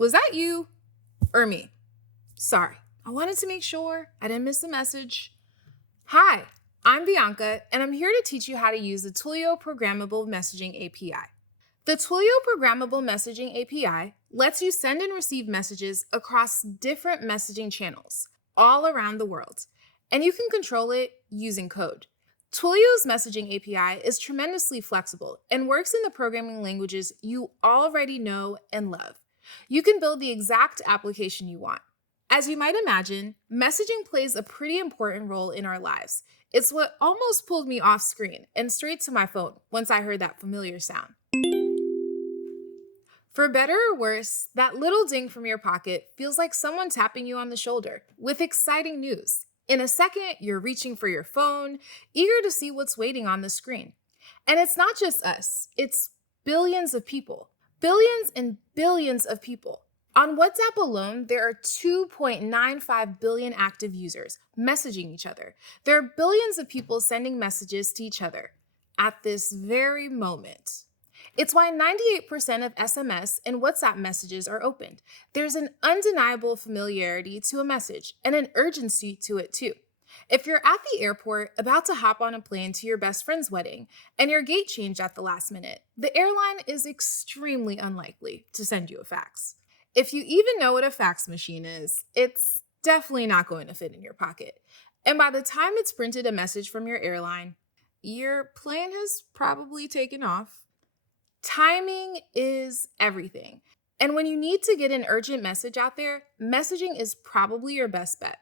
Was that you or me? Sorry, I wanted to make sure I didn't miss a message. Hi, I'm Bianca, and I'm here to teach you how to use the Twilio Programmable Messaging API. The Twilio Programmable Messaging API lets you send and receive messages across different messaging channels all around the world, and you can control it using code. Twilio's messaging API is tremendously flexible and works in the programming languages you already know and love. You can build the exact application you want. As you might imagine, messaging plays a pretty important role in our lives. It's what almost pulled me off screen and straight to my phone once I heard that familiar sound. For better or worse, that little ding from your pocket feels like someone tapping you on the shoulder with exciting news. In a second, you're reaching for your phone, eager to see what's waiting on the screen. And it's not just us, it's billions of people. Billions and billions of people. On WhatsApp alone, there are 2.95 billion active users messaging each other. There are billions of people sending messages to each other at this very moment. It's why 98% of SMS and WhatsApp messages are opened. There's an undeniable familiarity to a message and an urgency to it too. If you're at the airport about to hop on a plane to your best friend's wedding and your gate changed at the last minute, the airline is extremely unlikely to send you a fax. If you even know what a fax machine is, it's definitely not going to fit in your pocket. And by the time it's printed a message from your airline, your plane has probably taken off. Timing is everything. And when you need to get an urgent message out there, messaging is probably your best bet.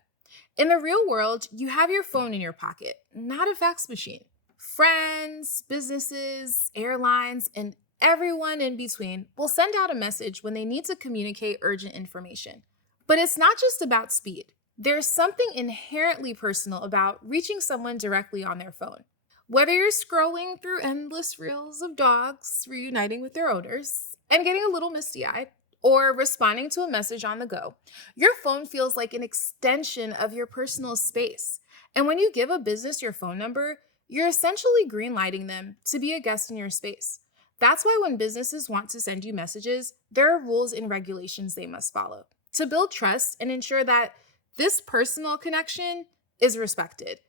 In the real world, you have your phone in your pocket, not a fax machine. Friends, businesses, airlines, and everyone in between will send out a message when they need to communicate urgent information. But it's not just about speed. There's something inherently personal about reaching someone directly on their phone. Whether you're scrolling through endless reels of dogs reuniting with their owners and getting a little misty-eyed, or responding to a message on the go, your phone feels like an extension of your personal space. And when you give a business your phone number, you're essentially greenlighting them to be a guest in your space. That's why when businesses want to send you messages, there are rules and regulations they must follow to build trust and ensure that this personal connection is respected.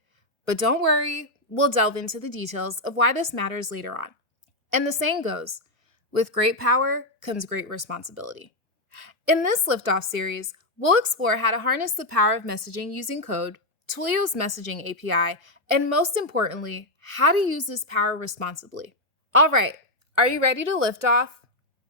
But don't worry, we'll delve into the details of why this matters later on. And the saying goes, with great power comes great responsibility. In this Liftoff series, we'll explore how to harness the power of messaging using code, Twilio's messaging API, and most importantly, how to use this power responsibly. All right, are you ready to lift off?